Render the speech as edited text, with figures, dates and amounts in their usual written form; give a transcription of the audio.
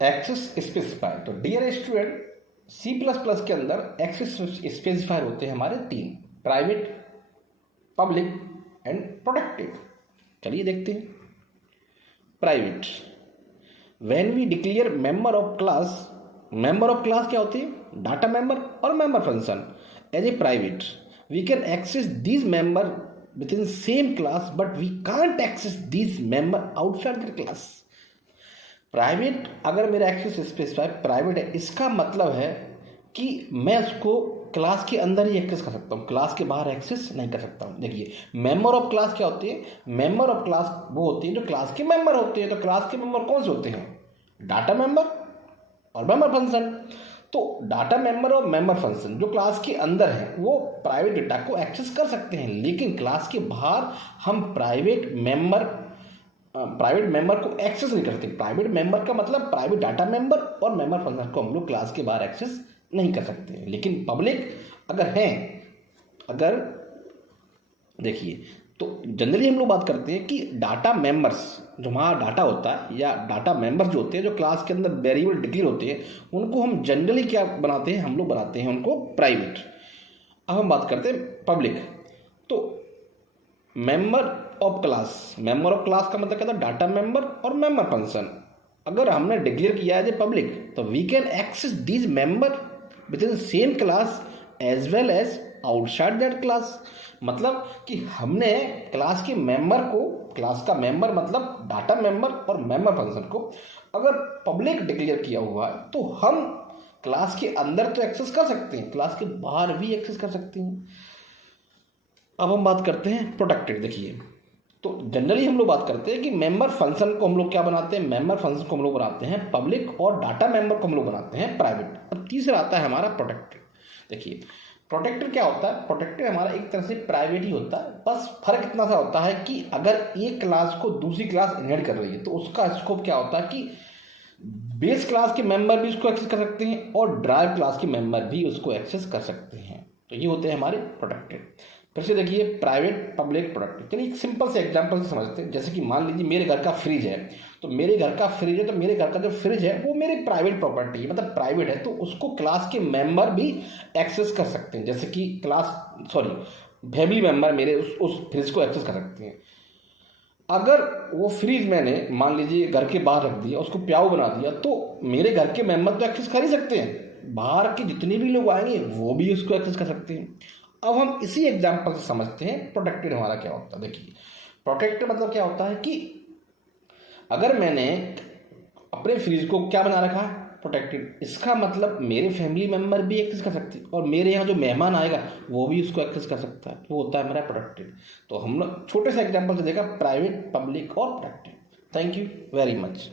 Access specifier. तो dear student, C++ के अंदर एक्सेस स्पेसिफायर होते हैं हमारे 3, प्राइवेट, पब्लिक एंड प्रोटेक्टेड। चलिए देखते हैं। Private, when we declare member of class, member of class क्या होती है? डाटा मेंबर और member function. As a private we can access these member within same class but we can't access these member outside the class. Private, अगर मेरा access specify private है, इसका मतलब है कि मैं उसको क्लास के अंदर ही एक्सेस कर सकता हूँ, क्लास के बाहर एक्सेस नहीं कर सकता हूँ। देखिए, मेंबर ऑफ क्लास क्या होती है? मेंबर ऑफ क्लास वो होती है जो क्लास के मेंबर होते हैं। तो क्लास के मेंबर कौन से होते हैं? डाटा मेंबर और मेंबर फंक्शन। तो डाटा मेंबर और मेंबर फंक्शन जो क्लास के अंदर है वो प्राइवेट डेटा को एक्सेस कर सकते हैं, लेकिन क्लास के बाहर हम प्राइवेट मेंबर को एक्सेस नहीं करते। प्राइवेट मेंबर का मतलब प्राइवेट डाटा मेंबर और मेंबर फंक्शन को हम लोग क्लास के बाहर एक्सेस नहीं कर सकते। लेकिन पब्लिक अगर हैं, अगर देखिए, तो जनरली हम लोग बात करते हैं कि डाटा मेंबर्स जो हमारा डाटा होता है या डाटा मेंबर्स जो होते हैं जो क्लास के अंदर वेरिएबल डिक्लेयर होते हैं, उनको हम जनरली क्या बनाते हैं? हम लोग बनाते हैं उनको प्राइवेट। अब हम बात करते हैं पब्लिक। तो member of class, member of class का मतलब क्या था? डाटा मेंबर और मेंबर फंक्शन। अगर हमने डिक्लेयर किया है पब्लिक, तो we can access these member within same class as well as outside that class. मतलब कि हमने क्लास के मेंबर को, क्लास का मेंबर मतलब डाटा मेंबर और मेंबर फंक्शन को अगर पब्लिक डिक्लेयर किया हुआ है तो हम क्लास के अंदर तो एक्सेस कर सकते हैं, क्लास के बाहर भी एक्सेस कर सकते हैं। अब हम बात करते हैं प्रोटेक्टेड। देखिए, तो जनरली हम लोग बात करते हैं कि मेंबर फंक्शन को हम लोग क्या बनाते हैं? मेंबर फंक्शन को हम लोग बनाते हैं पब्लिक और डाटा मेंबर को हम लोग बनाते हैं प्राइवेट। अब तीसरा आता है हमारा प्रोटेक्टेड। देखिए, प्रोटेक्टेड क्या होता है? प्रोटेक्टेड हमारा एक तरह से प्राइवेट ही होता है, बस फर्क इतना सा होता है कि अगर एक क्लास को दूसरी क्लास इनहेरिट कर रही है तो उसका स्कोप क्या होता है कि बेस क्लास के मेंबर भी उसको एक्सेस कर सकते हैं और ड्राइव क्लास के मेंबर भी उसको एक्सेस कर सकते हैं। तो ये होते हैं हमारे प्रोटेक्टेड। फिर से देखिए, प्राइवेट, पब्लिक, प्रोटेक्टेड। चलिए एक सिंपल से एग्जांपल से समझते हैं। जैसे कि मान लीजिए मेरे घर का फ्रिज है, तो मेरे घर का फ्रिज है, तो मेरे घर का जो फ्रिज है वो मेरी प्राइवेट प्रॉपर्टी है, मतलब प्राइवेट है, तो उसको क्लास के मेंबर भी एक्सेस कर सकते हैं। जैसे कि फैमिली मेंबर मेरे उस फ्रिज को एक्सेस कर सकते हैं। अगर वो फ्रिज मैंने मान लीजिए घर के बाहर रख दिया, उसको प्याऊ बना दिया, तो मेरे घर के मेंबर तो एक्सेस कर ही सकते हैं, बाहर के जितने भी लोग आएंगे वो भी उसको एक्सेस कर सकते हैं। अब हम इसी एग्जांपल से समझते हैं प्रोटेक्टेड हमारा क्या होता है। देखिए, प्रोटेक्टेड मतलब क्या होता है कि अगर मैंने अपने फ्रिज को क्या बना रखा है? प्रोटेक्टेड। इसका मतलब मेरे फैमिली मेंबर भी एक्सेस कर सकते हैं और मेरे यहाँ जो मेहमान आएगा वो भी उसको एक्सेस कर सकता है, वो होता है मेरा प्रोटेक्टेड। तो हम लोग छोटे से एग्जांपल से देखा प्राइवेट, पब्लिक और protected. Thank you very much.